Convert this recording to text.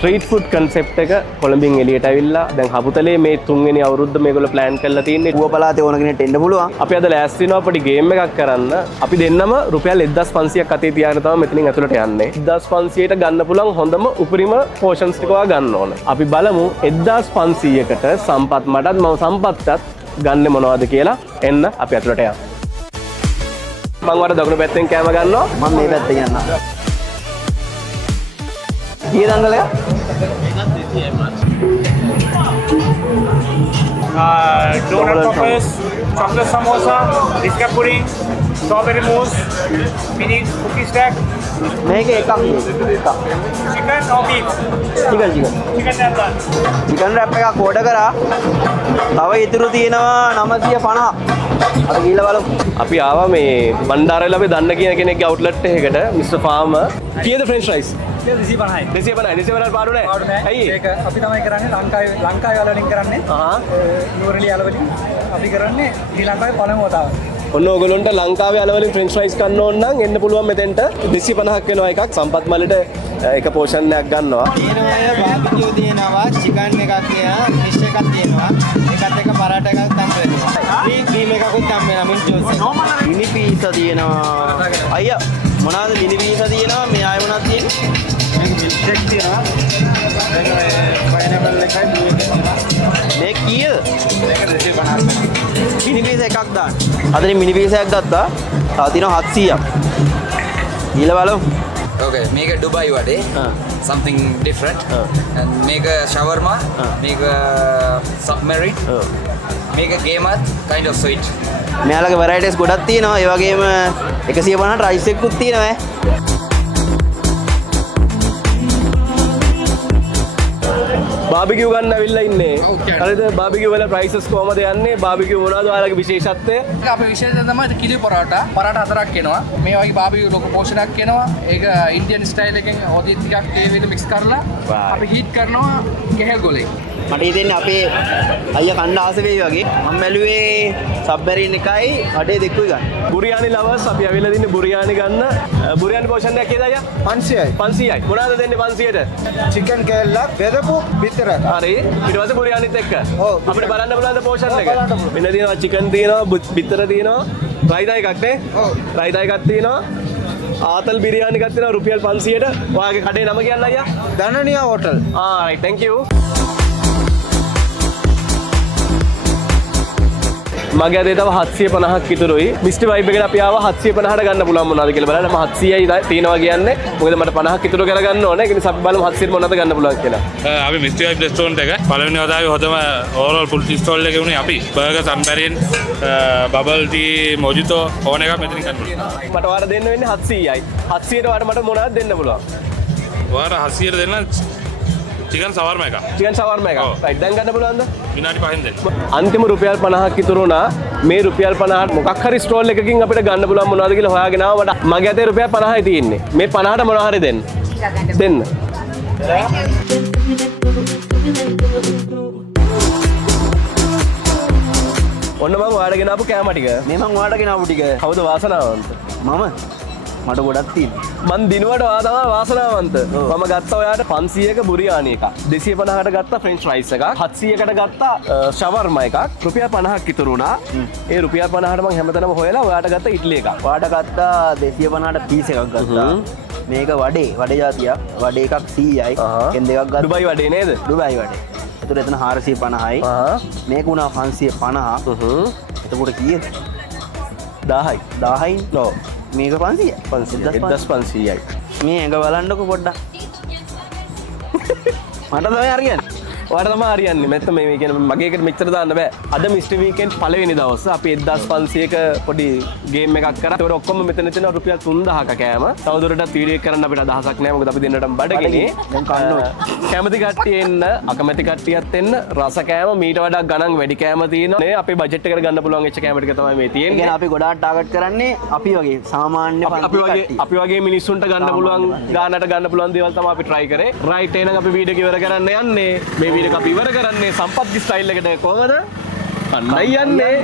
Street food concept එක කොළඹින් එළියට ඇවිල්ලා දැන් හබුතලේ මේ 3 වෙනි අවුරුද්ද මේගොල්ලෝ ප්ලෑන් කරලා තියෙන්නේ. ඌව පළාතේ ඕන කෙනෙක්ට එන්න පුළුවන්. අපි අද ලෑස්ති වෙනවා පොඩි ගේම් එකක් කරන්න. අපි දෙන්නම රුපියල් 1500ක් අතේ තියාගෙන තමයි මෙතනින් ඇතුළට යන්නේ. 1500ට ගන්න පුළුවන් හොඳම උපරිම පෝෂන්ස් ටික ඔයා ගන්න ඕන. අපි බලමු 1500කට සම්පත් මටත් මම සම්පත්තත් ගන්න මොනවද කියලා. එන්න අපි ඇතුළට යමු. මම වර දකුණු පැත්තෙන් කෑම ගන්නවා. මම මේ පැත්තේ යන්නම්. කීයද අංගලයා? Donut poppers, chocolate samosa, biscuit pudding, strawberry mousse, mini cookie stack, මේක එකක් එකක්. chicken or beef? Chicken and that. Chicken rap එකක් ඕඩර් කරා. තව ඉතුරු තියෙනවා 950ක්. අපි ගිහලා බලමු. අපි ආවා මේ බණ්ඩාරවල අපි දන්න කියන කෙනෙක්ගේ අවුට්ලට් එකකට මිස්ටර් ෆාමර්. කීයද ෆ්‍රෙන්ච් ෆ්‍රයිස්? 250 පාඩු නෑ. ඇයි? ඒක අපි තමයි කරන්නේ ලංකාවේ වල වලින් කරන්නේ. නුවරඑළිය වල වලින් අපි කරන්නේ ශ්‍රී ලංකාවේ පළමුව වතාව. ඔන්න ඔයගොල්ලන්ට ලංකාවේ අලවලින් ෆ්‍රෙන්ච් ෆ්‍රයිස් කන්න ඕන නම් එන්න පුළුවන් මෙතෙන්ට 250ක් වෙනවා එකක් සම්පත් මලට එක පෝෂන් එකක් ගන්නවා. තියෙනවා අය බාබිකියු තියෙනවා චිකන් එකක් තියෙනවා ෆිෂ් එකක් තියෙනවා ඒකත් එක පරාට එකක් තම් වෙනවා. ක්‍රීම් එකකුත් තම් වෙනවා මුන්චෝස් එක. මිනි පීසා තියෙනවා. අයියා මොනවාද මිනි පීසා තියෙනවා මේ ආයෙ මොනවද තියෙන්නේ? මේක මිල්ක් ෂේක් තියෙනවා. පයිනැපල් එකයි බ්ලූ එකයි තියෙනවා. මේ කීයද? මේක 250. මිනි පීසා එකක් දාන්න. අදින් මිනි පීසා එකක් ගත්තා. තව තියෙනවා 700ක්. ඊළ බලමු. Okay, make a Dubai wade, something different. And make a shawarma, make a submarine, make a gamat, kind of sweet. මෙයාලගේ varieties ගොඩක් තියෙනවා. ඒ වගේම 150 රයිස් එකකුත් තියෙනවා. බාබිකියු ගන්න ඇවිල්ලා ඉන්නේ. හරිද? බාබිකියු වල ප්‍රයිසස් කොහමද යන්නේ? බාබිකියු මොනවද ඔයාලගේ විශේෂත්වය? අපේ විශේෂය තමයි කිලි පරාටා. පරාටා 4ක් එනවා. මේ වගේ බාබිකියු ලොකු පෝෂණයක් එනවා. ඒක ඉන්දියන් ස්ටයිල් එකෙන් හොදි ටිකක් තේ වෙන මික්ස් කරලා අපි හීට් කරනවා කෙහෙල් ගොලේ. මට හිතෙන්නේ අපේ අයියා කන්න ආස වෙයි වගේ. මම බැලුවේ සබ්මැරින් එකයි අඩේ දෙකකුයි ගන්න. බුරියානි ලවර්ස් අපි ඇවිල්ලා දින්නේ බුරියානි ගන්න. බුරියානි පෝෂන් එකක් කීයද අයියා? 500යි. 500යි. මොනවද දෙන්නේ 500ට? චිකන් කෑල්ලක් බෙදපු විතරක්. හරි. ඊට පස්සේ බුරියානිත් එක්ක. ඔව්. අපිට බලන්න පුළුවන්ද පෝෂන් එක? බලන්න පුළුවන්. මෙන්න තියෙනවා චිකන් තියෙනවා, බිත්තර තියෙනවා, රයිතා එකක් නේ? ඔව්. රයිතා එකක් තියෙනවා. ආතල් බිරියානි එකක් තියෙනවා රුපියල් 500ට. ඔයාගේ කඩේ නම කියන්න අයියා? දනනියා හෝටල්. right, thank you. මගේ අතේ තව 750ක් ඉතුරුයි. මිස්ටර් වයිබ් එකට අපි ආවා 750ට ගන්න පුළුවන් මොනවද කියලා බලන්න. මම 700යි තියෙනවා කියන්නේ. මොකද මට 50ක් ඉතුරු කරගන්න ඕනේ. ඒ නිසා අපි බලමු 700 මොනවද ගන්න පුළුවන් කියලා. අපි මිස්ටර් වයිබ් රෙස්ටෝරන්ට් එක පළවෙනි වතාවේ හොදම ඕවරෝල් ෆුල් ස්ටෝල් එකේ උනේ අපි. බර්ගර්, සම්බැරින්, බබල් ටී, මොජිතෝ ඕන එකක් මෙතනින් ගන්න පුළුවන්. මට වාර දෙන්න වෙන්නේ 700යි. 700ට වාර මට මොනවද දෙන්න පුළුවන්? වාර 700ට දෙන්න චිකන් සවර්ම එකක්. චිකන් ෂවර්ම එකක්. right, දැන් ගන්න පුළුවන්ද? විනාඩි 5න් දෙන්න. අන්තිම රුපියල් 50ක් ඉතුරු වුණා. මේ රුපියල් 50ට මොකක් හරි ස්ටෝල් එකකින් අපිට ගන්න පුළුවන් මොනවද කියලා හොයාගෙන ආවා. මට මගේ අතේ රුපියල් 50යි තියෙන්නේ. මේ 50ට මොනවා හරි දෙන්න. දෙන්න. ඔන්න මම ඔයාලට ගෙනාපු කෑම ටික. මේ මං ඔයාලට ගෙනාවු ටික. කවුද වාසනාවන්ත? මම මට ගොඩක් තියෙනවා. මන් දිනුවට ඔයා තමයි වාසනාවන්ත. මම ගත්තා ඔයාට 500ක බුරියානි එකක්. 250කට ගත්තා ෆ්‍රෙන්ච් ෆ්‍රයිස් එකක්. 700කට ගත්තා ෂවර්මා එකක්. රුපියල් 50ක් ඉතුරු වුණා. ඒ රුපියල් 50ට මම හැමතැනම හොයලා ඔයාට ගත්තා ඉඩ්ලි එකක්. ඔයාට ගත්තා 250ට පීස් එකක් ගත්තා. මේක වඩේ જાතියක්. වඩේ එකක් 100යි. කෙන් දෙකක් ගත්තා. ඩුබයි වඩේ නේද? ඩුබයි වඩේ. එතකොට එතන 450යි. මේක උනා 550. එතකොට කීයද? 10යි. 10යි. ඔව්. මේක 500යි. 1500යි. මේ ඇඟ බලන්නකො පොඩ්ඩක්. මට තමයි හරියන්නේ. ඔයාට තමයි හරියන්නේ. නැත්නම් මේ කියන්නේ මගේ එකට මෙච්චර දාන්න බෑ. අද මිස්ටර් වීකෙන්ඩ් පළවෙනි දවස අපි 1500ක පොඩි ගේම් එකක් කරා. ඒකට ඔක්කොම මෙතන තියෙන රුපියල් 3000ක කෑම. තවදුරටත් වීඩියෝ එක කරන්න අපිට අදහසක් නැහැ. මොකද අපි දෙන්නටම බඩගිනි. දැන් කන්න ඕනේ. කැමති කට්ටිය එන්න, අකමැති කට්ටියත් එන්න. රස කෑම මීට වඩා ගණන් වැඩි කෑම තියෙනවා. මේ අපේ බජට් එකට ගන්න පුළුවන් වෙච්ච කෑම ටික තමයි මේ තියෙන්නේ. කියන්නේ අපි ගොඩාක් ටාගට් කරන්නේ අපි වගේ සාමාන්‍ය අපි වගේ මිනිස්සුන්ට ගන්න පුළුවන් ගානට ගන්න පුළුවන් දේවල් තමයි අපි try කරේ. right, එහෙනම් අපි වීඩියෝ එක ඉවර කරන්න යන්නේ. මේ වීඩියෝ එක අපි ඉවර කරන්නේ සම්පත්ගේ ස්ටයිල් එකට කොහමද? අන්නයි යන්නේ.